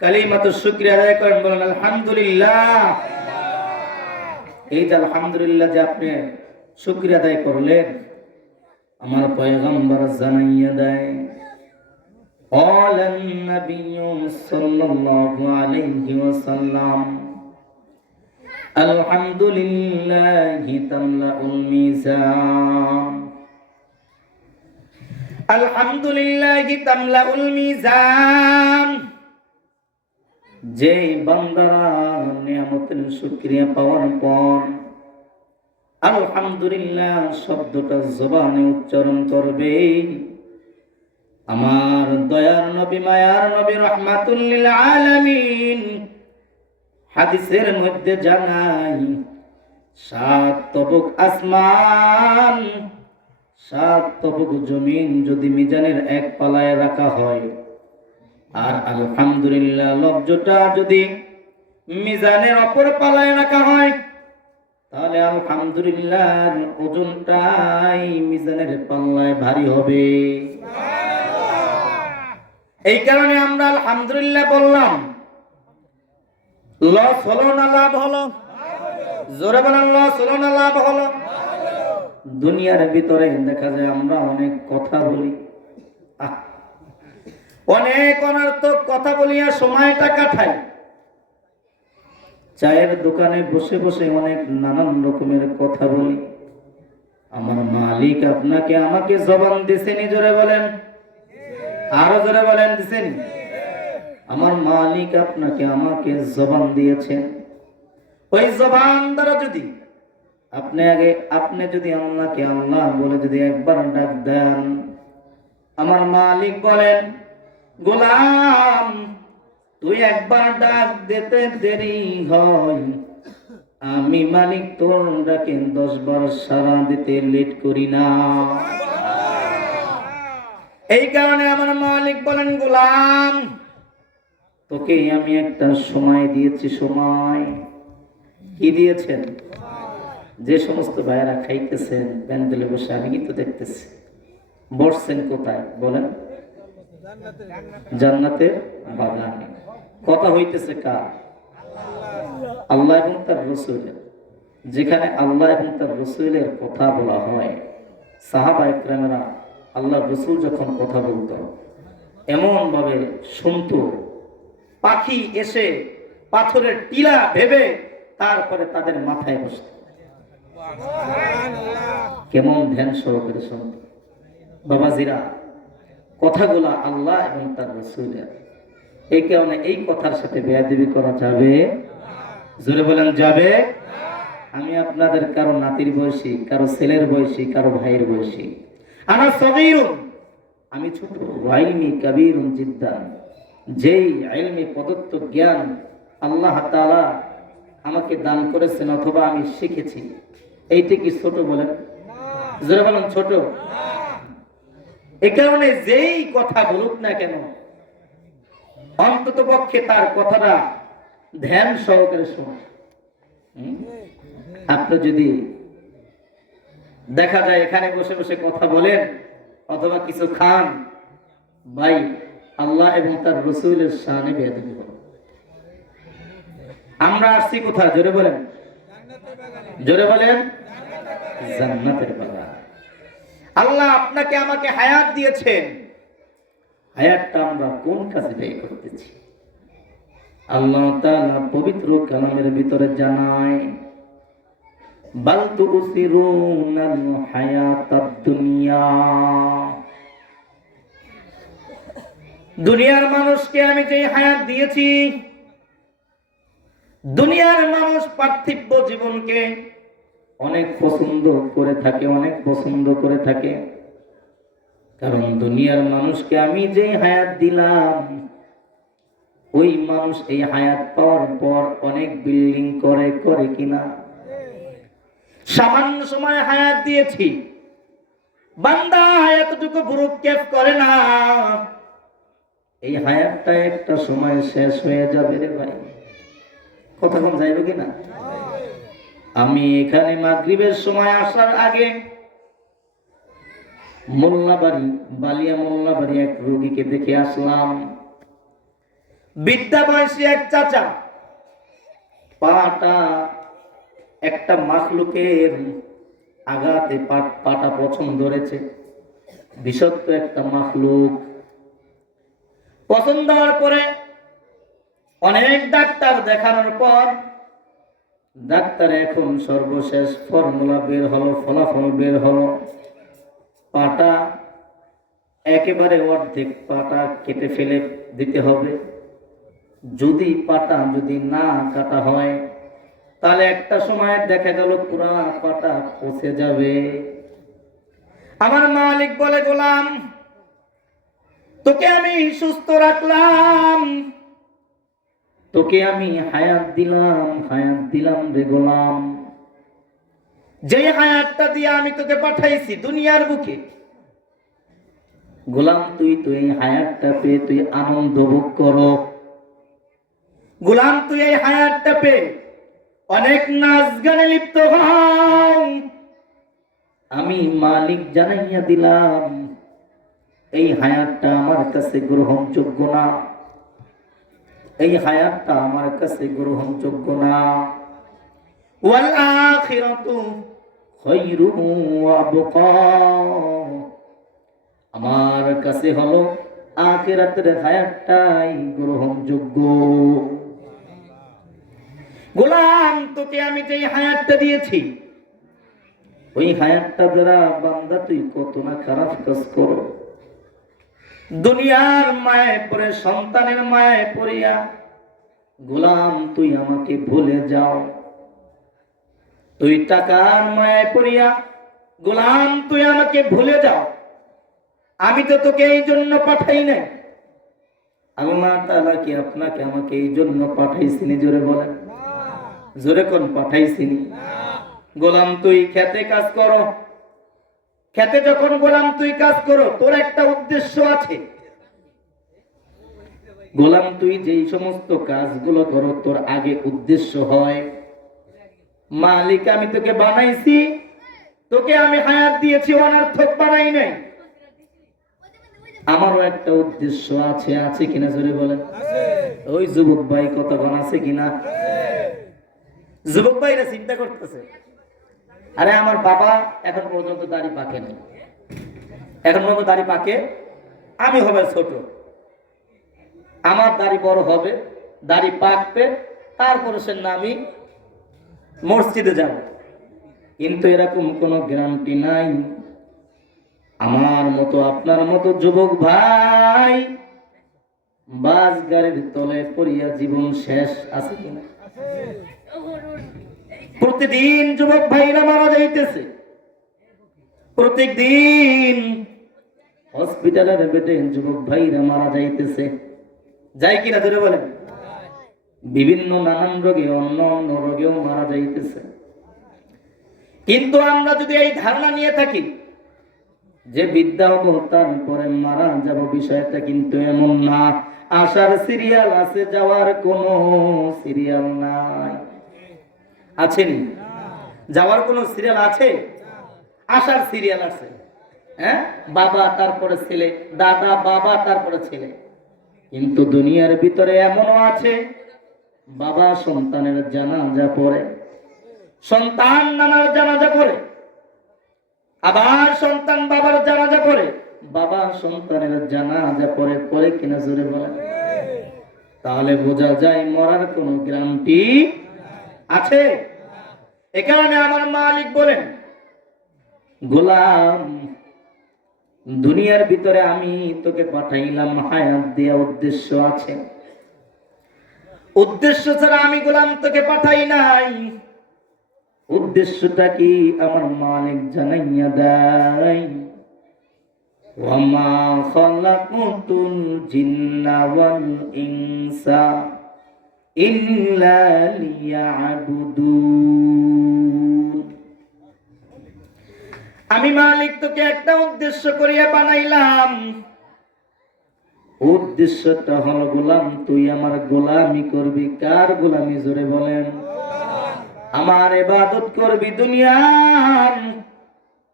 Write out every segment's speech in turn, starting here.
কালিমাতু শুকরিয়া আদায় করেন বলেন আলহামদুলিল্লাহ এই যে আলহামদুলিল্লাহ যে আপনি শুকরিয়া আদায় করলেন আমার পয়গম্বর জানাইয়া দেয় قال النبي صلى الله عليه وسلم الحمد لله تملأ الميزان الحمد لله تملأ الميزان যে বান্দারা নিয়ামতের শুকরিয়া পাওয়ার পর আলহামদুলিল্লাহ শব্দটা জবানে উচ্চারণ করবে। আমার দয়ার নবী, মায়ার নবী রহমাতুল্লিল আলামিন হাদিসের মধ্যে জানাই, সাত তবক আসমান, সাত তবক জমিন যদি মিজানের এক পালায় রাখা হয় আর আলহামদুলিল্লাহ লব্জটা যদি মিজানের অপর পালায় রাখা হয় তাহলে আলহামদুলিল্লাহ ওজনটাই মিজানের পাল্লায় ভারী হবে। এই কারণে আমরা আলহামদুলিল্লাহ বললাম লস হলো না লাভ হলো? জোরে বলেন লস হলো না লাভ হলো? দুনিয়ার ভিতরে দেখা যায় আমরা অনেক কথা বলি। অনেক অনার্থক কথা বলিয়া সময়টা কাটাই চায়ের দোকানে বসে বসে অনেক নানান রকমের কথা বলি। আমার মালিক আপনাকে আমাকে জবান দিছেনি, জোরে বলেন। আরও জোরে বলেন, দিছেন? আমার মালিক আপনাকে আমাকে জবান দিয়েছেন। ওই জবান দ্বারা যদি আপনি আগে, আপনি যদি আল্লাহকে আল্লাহ বলে যদি একবার ডাক দেন, আমার মালিক বলেন গোলাম, তুই একবার ডাক দিতে দেরি হয়। আমি মালিক, তোর ডাকে দশ বার সারা দিতে লেট করি না। এই কারণে আমার মালিক বলেন, গোলাম তোকে আমি একটা সময় দিয়েছি, সময়। কি দিয়েছেন? যে সমস্ত ভাইয়েরা খাইতেছেন প্যান্ডেলে বসে, আমি কিন্তু দেখতেছি। বসছেন কোথায়? বলেন। জান্নাতের বাগানে। কথা হইতেছে কার? আল্লাহ এবং তার রসুলের। যেখানে আল্লাহ এবং তার রসুলের কথা বলা হয়, সাহাবা একরামেরা আল্লাহ রসুল যখন কথা বলতো এমন ভাবে শুনতো। পাখি এসে পাথরের টিলা ভেবে তারপরে তাদের মাথায় বসত। কেমন ধ্যান সহকারে শুনত। বাবাজিরা কথাগুলা আল্লাহ এবং তার রসুলের। এই কারণে এই কথার সাথে বেয়াদিবি করা যাবে জোরে বলেন, যাবে আমি আপনাদের কারও নাতির বয়সী, কারও ছেলের বয়সী, কারও ভাইয়ের বয়সী। আমার সগীর আমি ছোট ওয়াইমি কবির জিদ্দান। যেই আইলমি প্রদত্ত জ্ঞান আল্লাহ তাআলা আমাকে দান করেছেন অথবা আমি শিখেছি। এইটা কি ছোট বলেন? জোরে বলেন, ছোট। এ কারণে যেই কথা বলুক না কেন, অন্তত পক্ষে তার কথাটা ধ্যান সহকারে হুম? আপনি যদি দেখা যায় এখানে বসে বসে কথা বলেন, অথবা কিছু খান, ভাই, আল্লাহ এবং তার রসুলের শানে বেয়াদবি করুন আমরা আসছি কোথায়? জোরে বলেন। জোরে বলেন। জান্নাতের বাগান আল্লাহ আপনাকে আমাকে হায়াত দিয়েছেন। হায়াতটা আমরা কোন কাজে ব্যয় করতেছি? আল্লাহ তাআলা পবিত্র কালামের ভিতরে জানায়, বাল তুসিরুনাল হায়াতাদ দুনিয়া। দুনিয়ার মানুষকে আমি যে হায়াত দিয়েছি, দুনিয়ার মানুষ পার্থিব জীবনকে অনেক পছন্দ করে থাকে, অনেক পছন্দ করে থাকে। কারণ দুনিয়ার মানুষকে আমি যে হায়াত দিলাম, ওই মানুষ এই হায়াত পাওয়ার পর অনেক বিল্ডিং করে করে কিনা। সামান্য সময় হায়াত দিয়েছি। বান্দা এতটুকু ভুরুক্ষেপ করে না। এই হায়াতটা একটা সময় শেষ হয়ে যাবে রে ভাই। কতক্ষণ যাইবে কিনা? আমি এখানে মাগরিবের সময় আসার আগে মোল্লাবাড়ি, বালিয়া মোল্লাবাড়ি এক রোগীকে দেখে আসলাম। বিদ্যা বয়সী এক চাচা। পাটা একটা মাখলুকের আঘাতে পা- পাটা পছন্দ ধরেছে। বিষাক্ত একটা মাখলুক। পছন্দ হওয়ার পরে অনেক ডাক্তার দেখানোর পর ডাক্তার এখন সর্বশেষ ফর্মুলা বের হলো, ফলাফল বের হলো। পাটা একেবারে অর্ধেক পাটা কেটে ফেলে দিতে হবে। যদি পাটা যদি না কাটা হয়, তাহলে একটা সময় দেখা গেল পুরা পাটা পচে যাবে। আমার মালিক বলে, গোলাম, তোকে আমি সুস্থ রাখলাম। তোকে আমি হায়াত দিলাম হায়াত দিলাম রে গোলাম। যে হায়াতটা দিয়ে আমি তোকে পাঠাইছি দুনিয়ার বুকে, গোলাম, তুই তুই হায়াতটা পেয়ে তুই আনন্দ ভোগ করো। গোলাম, তুই এই হায়াতটা পেয়ে অনেক নাচ গানে লিপ্ত হও আমি মালিক জানাইয়া দিলাম, এই হায়াতটা আমার কাছে গ্রহণযোগ্য না। এই হায়াতটা আমার কাছে গ্রহণযোগ্য না। ওয়াল আখিরাতু খায়রু ওয়া আবকা। আমার কাছে হলো আখিরাতের হায়াতটাই গ্রহণযোগ্য। গোলাম, তোকে আমি যে হায়াতটা দিয়েছি, ওই হায়াতটা দ্বারা বান্দা তুই কত না খারাপ কাজ করো। দুনিয়ার মায়ে পরে সন্তানের মায়ে পড়িয়া গোলাম তুই আমাকে ভুলে যাও। তুই টাকার মায়ে পড়িয়া গোলাম তুই আমাকে ভুলে যাও। আমি তো তোকে এই জন্য পাঠাই নাই। আল্লাহ তাআলা কি আপনাকে আমাকে এই জন্য পাঠাইছিনি? জোরে বলেন। জোরে কোন পাঠাইছিনি? গোলাম তুই খেতে কাজ করো। খেতে যখন গোলাম তুই কাজ করো তোর একটা উদ্দেশ্য আছে। গোলাম তুই যেই সমস্ত কাজগুলো করো তোর আগে উদ্দেশ্য হয়। মালিক আমি তোকে বানাইছি। তোকে আমি হায়াত দিয়েছি অনার্থক বানাই নাই। আমারও একটা উদ্দেশ্য আছে আছে কিনা জোরে বলেন? ওই যুবক ভাই কতক্ষণ আছে কিনা? যুবক ভাইরা চিন্তা করতেছে। আরে আমার বাবা এখন পর্যন্ত দাড়ি পাকে নাই। এখন পর্যন্ত দাড়ি পাকে, আমি হবে ছোট। আমার দাড়ি বড় হবে, দাড়ি পাকবে, তারপরে সে নামি মসজিদে যাব। কিন্তু এরকম কোনো গ্যারান্টি নাই। আমার মতো, আপনার মতো যুবক ভাই বাস গাড়ির তলে পড়িয়া জীবন শেষ আছে কিনা? প্রতিদিন যুবক ভাইরা মারা যাইতেছে। প্রত্যেক দিন হসপিটালের বেডে যুবক ভাইরা মারা যাইতেছে। যাই কিনা ধরে বলেন। বিভিন্ন নানান রোগে, অন্য অন্য রোগেও মারা যাইতেছে। কিন্তু আমরা যদি এই ধারণা নিয়ে থাকি, যে বিদ্যা হব তারপরে মারা যাব বিষয়টা কিন্তু এমন না। আসার সিরিয়াল আছে, যাওয়ার কোনো সিরিয়াল নাই। আছেন? যাওয়ার কোনো সিরিয়াল আছে? আসার সিরিয়াল আছে। হ্যাঁ? বাবা তারপরে ছেলে, দাদা, বাবা তারপরে ছেলে। কিন্তু দুনিয়ার ভিতরে এমনও আছে, বাবা সন্তানের জানাজা পড়ে, সন্তান নানার জানাজা পড়ে, আবার সন্তান বাবার জানাজা পড়ে, বাবা সন্তানের জানাজা পড়ে পরে কিনা জোরে বলে তাহলে বোঝা যায় মরার কোনো গ্যারান্টি আছে? এ কারণে আমার মালিক বলেন, গোলাম, দুনিয়ার ভিতরে আমি তোকে পাঠাইলাম, হায়াত দেওয়া উদ্দেশ্য আছে। উদ্দেশ্য ছাড়া আমি গোলাম তোকে পাঠাই নাই। উদ্দেশ্যটা কি আমার মালিক জানাইয়া দেয়? খালাকুতুল জিন্না ওয়াল ইল্লা আমি মালিক তোকে একটা উদ্দেশ্য করিয়া বানাইলাম। উদ্দেশ্যটা হলো, গোলাম, তুই আমার গোলামি করবি। কার গোলামি জোরে বলেন? আমার এবাদত করবি দুনিয়ার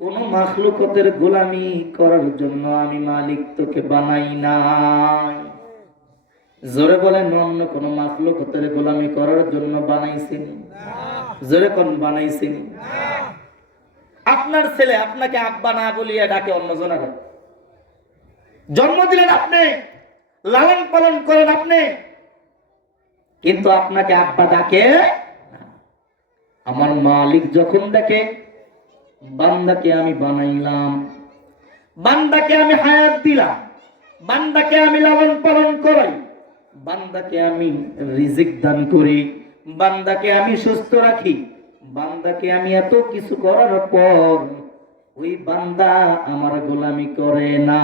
কোন মাখলুকতের গোলামি করার জন্য আমি মালিক তোকে বানাই নাই। জোরে বলেন অন্য কোনো মাখলুক তোরে গোলামি করার জন্য বানাইছেন। জোরে কোন বানাইছেন? আপনার ছেলে আপনাকে আব্বা না বলিয়া ডাকে অন্য অন্যজনের জন্ম দিলেন আপনি, লালন পালন করেন আপনি, কিন্তু আপনাকে আব্বা ডাকে আমার মালিক যখন দেখে বান্দাকে আমি বানাইলাম, বান্দাকে আমি হায়াত দিলাম, বান্দাকে আমি লালন পালন করাই। বান্দাকে আমি রিজিক দান করি, বান্দাকে আমি সুস্থ রাখি, বান্দাকে আমি এত কিছু করার পর ওই বান্দা আমার গোলামি করে না।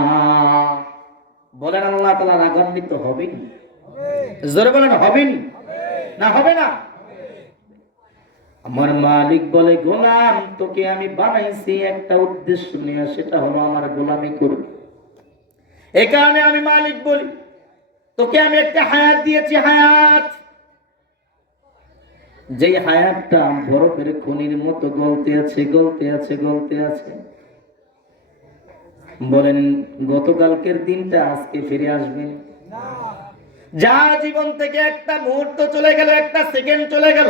বলেন আল্লাহ তালা রাগান্বিত হবে হবেনি জোরে বলেন হবেনি না? হবে না? আমার মালিক বলে, গোলাম, তোকে আমি বানাইছি একটা উদ্দেশ্য নিয়ে, সেটা হলো আমার গোলামি করবে। এই কারণে আমি মালিক বলি। তোকে আমি একটা হায়াত দিয়েছি, হায়াত। যেই হায়াতটা বরফের খনির মতো গলতে আছে গলতে আছে গলতে আছে। বলেন, গতকালকের দিনটা আজকে ফিরে আসবেন যা জীবন থেকে একটা মুহূর্ত চলে গেল, একটা সেকেন্ড চলে গেল।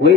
ওই